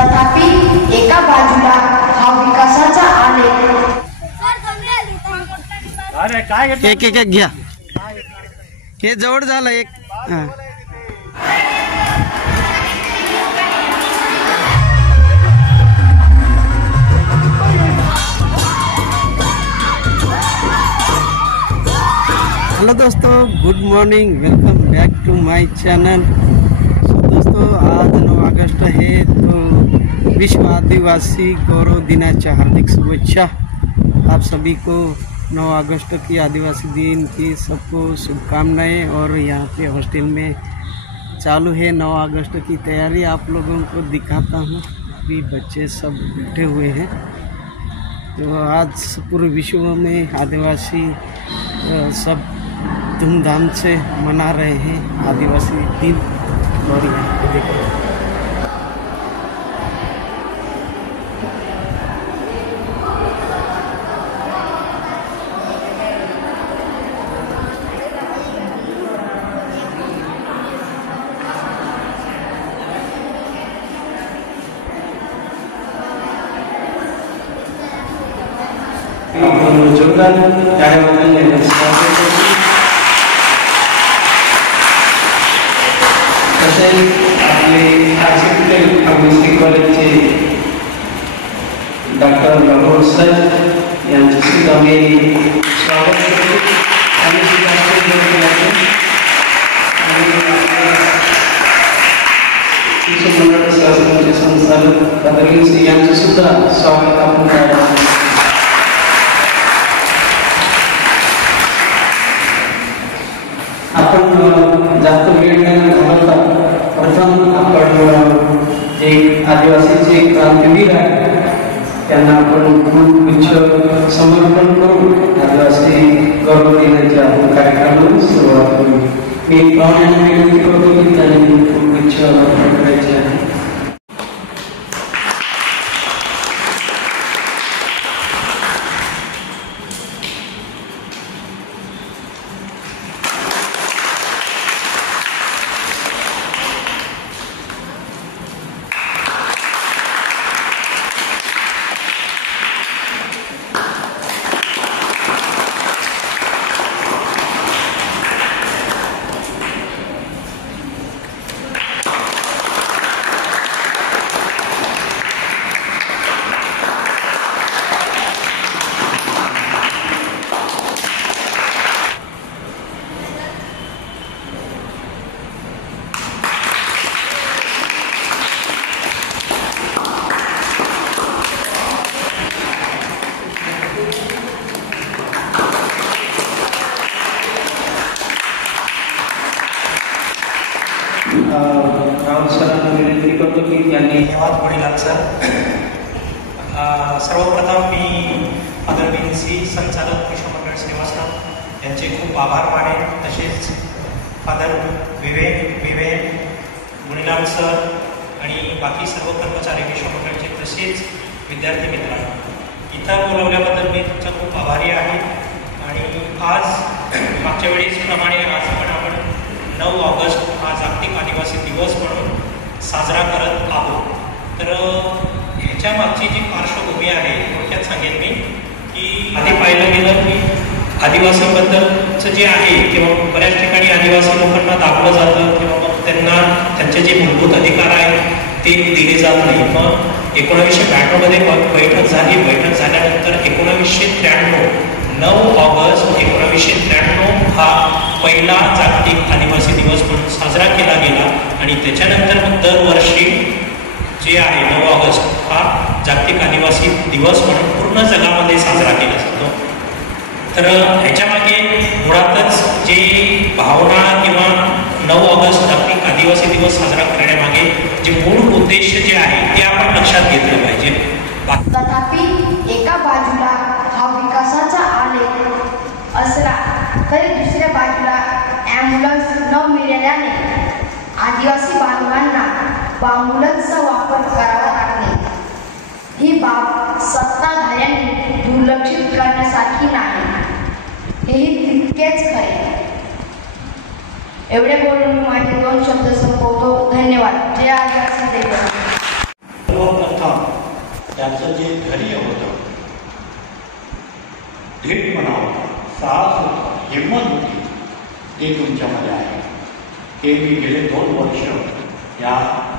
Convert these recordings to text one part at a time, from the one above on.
तथापि एका बाजूला हा विकासाचा आलेख एक एक घ्या, हे जवळ झालं एक. हेलो दोस्तों, good morning, welcome back to my channel. दोस्तों आज 9 अगस्त है, तो विश्व आदिवासी गौरव दिनाच्या हार्दिक शुभेच्छा आप सभी को. 9 अगस्त की आदिवासी दिन की सबको शुभकामनाएं. और यहाँ पे हॉस्टल में चालू है 9 अगस्त की तैयारी. आप लोगों को दिखाता हूँ, अभी बच्चे सब बैठे हुए हैं. तो आज पूरे विश्व में आदिवासी सब धूमधाम से मना रहे हैं आदिवासी दिन. और यहाँ पे देखो आपले आर्किटेक्ट फार्मसी कॉलेजचे डॉक्टर रघुवर सर यांचे सुद्धा मी स्वागत करतो. आणि मंडळ शासनाचे संचालक पदवीन सिंह यांचे सुद्धा स्वागत आपण करायचं. आपण जास्त वेळ न घालवता प्रथम आपण एक आदिवासीचे क्रांतीवीर आहे त्यांना आपण गुच्छ समर्पण करून आदिवासी गौरव दिनाच्या कार्यक्रमाला सुरुवात करू. मी पाहुण्यांना विनंती करतो की त्यांनी गुच्छ अर्पण करायचे आहे. राहुल सरांना विनंती करतो की त्यांनी धन्यवाद वडिलांचा सर. सर्वप्रथम मी पदवीन सिंह संचालक कृषी मंडळ सेवास्थान यांचे खूप आभार मानेन. तसेच फादर विवेक गुणीलाल सर आणि बाकी सर्व कर्मचारी कृषी मंडळाचे तसेच विद्यार्थी मित्रांनो, इथं बोलवल्याबद्दल मी तुमचा खूप आभारी आहे. आणि आज मागच्या वेळेसप्रमाणे आज पण आपण 9 ऑगस्ट हा जागतिक आदिवासी दिवस म्हणून साजरा करत आहोत. तर ह्याच्या मागची जी पार्श्वभूमी आहे थोडक्यात सांगेन मी, की आधी पाहिलं गेलं की आदिवासीबद्दलचं जे आहे किंवा बऱ्याच ठिकाणी आदिवासी लोकांना दाबलं जातं किंवा मग त्यांना त्यांचे जे मूलभूत अधिकार आहेत ते दिले जात नाही. मग 1992मध्ये बैठक झाली. बैठक झाल्यानंतर 1993 9 ऑगस्ट 1993 हा पहिला जागतिक आदिवासी दिवस म्हणून साजरा केला गेला. आणि त्याच्यानंतर मग दरवर्षी जे आहे 9 ऑगस्ट हा जागतिक आदिवासी दिवस म्हणून पूर्ण जगामध्ये साजरा केला जातो. तर ह्याच्यामागे मुळातच जे भावना किंवा 9 ऑगस्ट जागतिक आदिवासी दिवस साजरा करण्यामागे जे मूळ उद्देश जे आहे ते आपण लक्षात घेतलं पाहिजे. तथापि एका बाजूला हा विकासाचा आलेख असला तरी दुसऱ्या बाजूला ॲम्ब्युलन्स न मिळाल्याने आदिवासी बांधवांना ॲम्ब्युलन्सचा वापर करावा लागणे. ही बाब सत्ताधाऱ्यांनी दुर्लक्षित करण्यासारखी नाही, हेही तितकेच खरे. एवढे बोलून माझे 2 शब्द संपवतो. धन्यवाद. जय आदिवासी. त्याचं जे धैर्य होतं, धीटपणा होता, साहस होता, हिंमत होती, ते तुमच्यामध्ये आहे. हे मी गेले 2 वर्ष या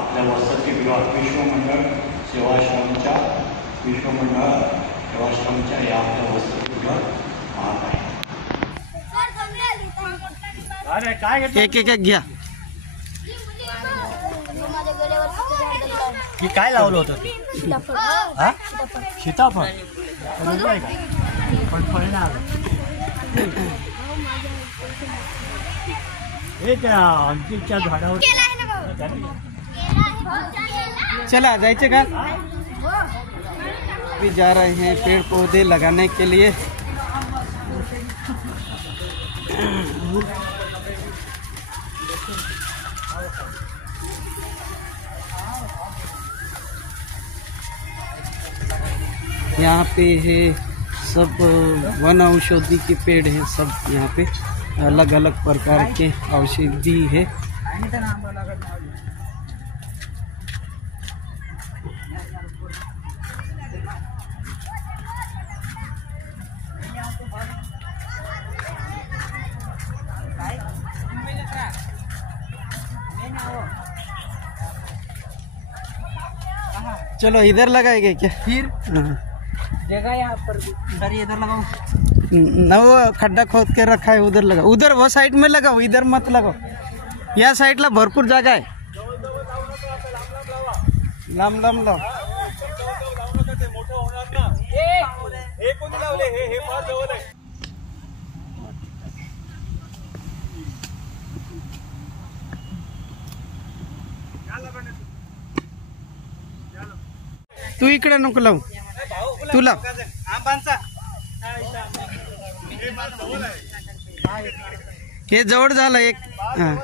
आपल्या वसतिगृहात विश्वमंडळ सेवाश्रमच्या या आपल्या वसतिगृहात पाहत आहे. एक एक घ्या. की काय लावलं होतं? सीताफळ. पण फळ नाही आलं. हे त्या अंजीरच्या झाडावर. चला जायचे का? भी जा रहे हैं पेड़ पौधे लगाने के लिए. यहाँ पे है सब वन औषधि के पेड़ है, सब यहाँ पे अलग अलग प्रकार के औषधि है. चलो इधर लगाएंगे क्या? फिर जगह यहाँ पर सर इधर लगाओ ना, वो खड्डा खोद के रखा है, उधर लगाओ. उधर वो साइड में लगाओ, इधर मत लगाओ. या साइडला भरपूर जागा आहे. लांब लांब लाव. तू इकडे नको लावू, तू लाव. हे जवळ झालं एक. हा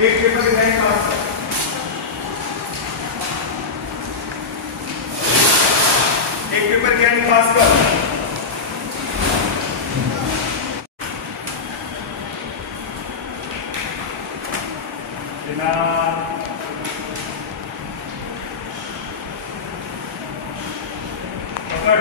एक पेपर डिजाइन पास कर। एक पेपर डिजाइन पास कर। पकड़।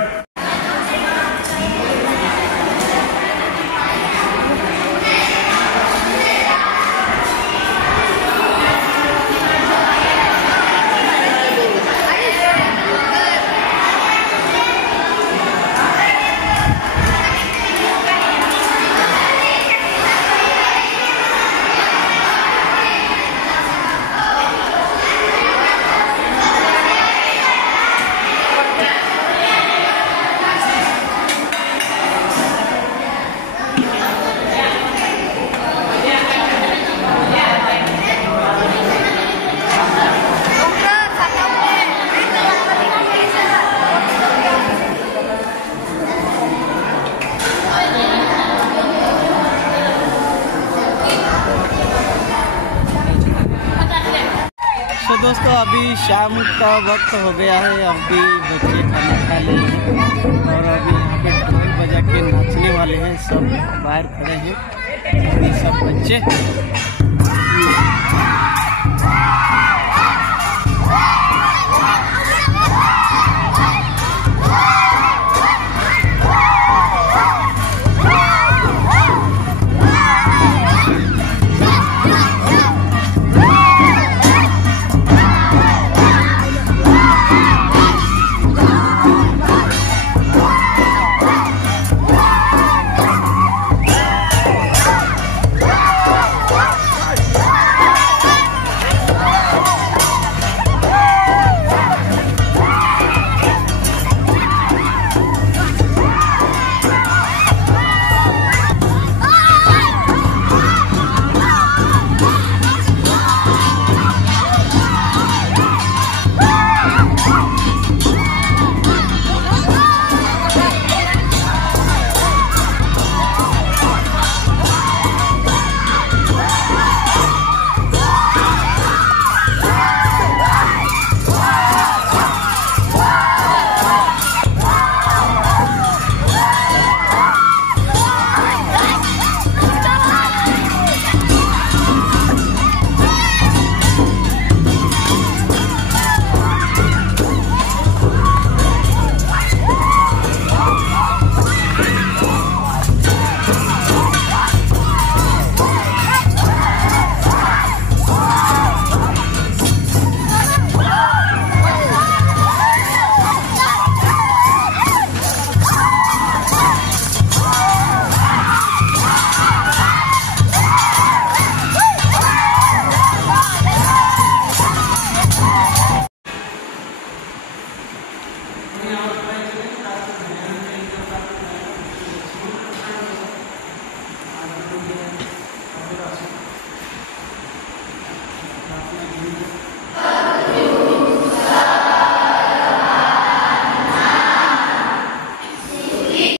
तो दोस्तों अभी शाम का वक्त हो गया है, अभी बच्चे खाना खा लिए हैं और अभी यहाँ पे ढोल बजा के नाचने वाले हैं। सब बाहर खड़े हैं ये सब बच्चे।